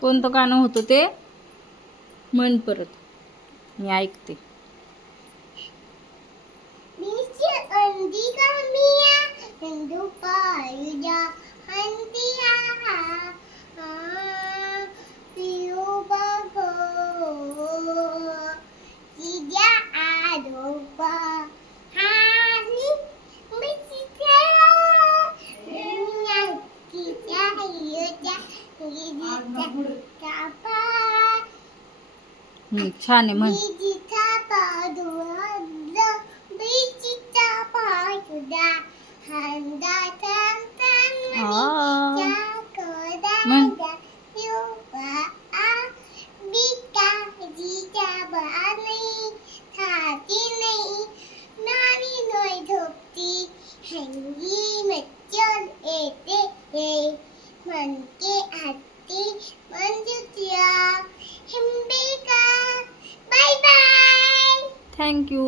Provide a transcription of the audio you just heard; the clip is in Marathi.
कोणतं गाणं होतं ते म्हण परत, मी ऐकते. छान आहे म्हण. थँक्यू.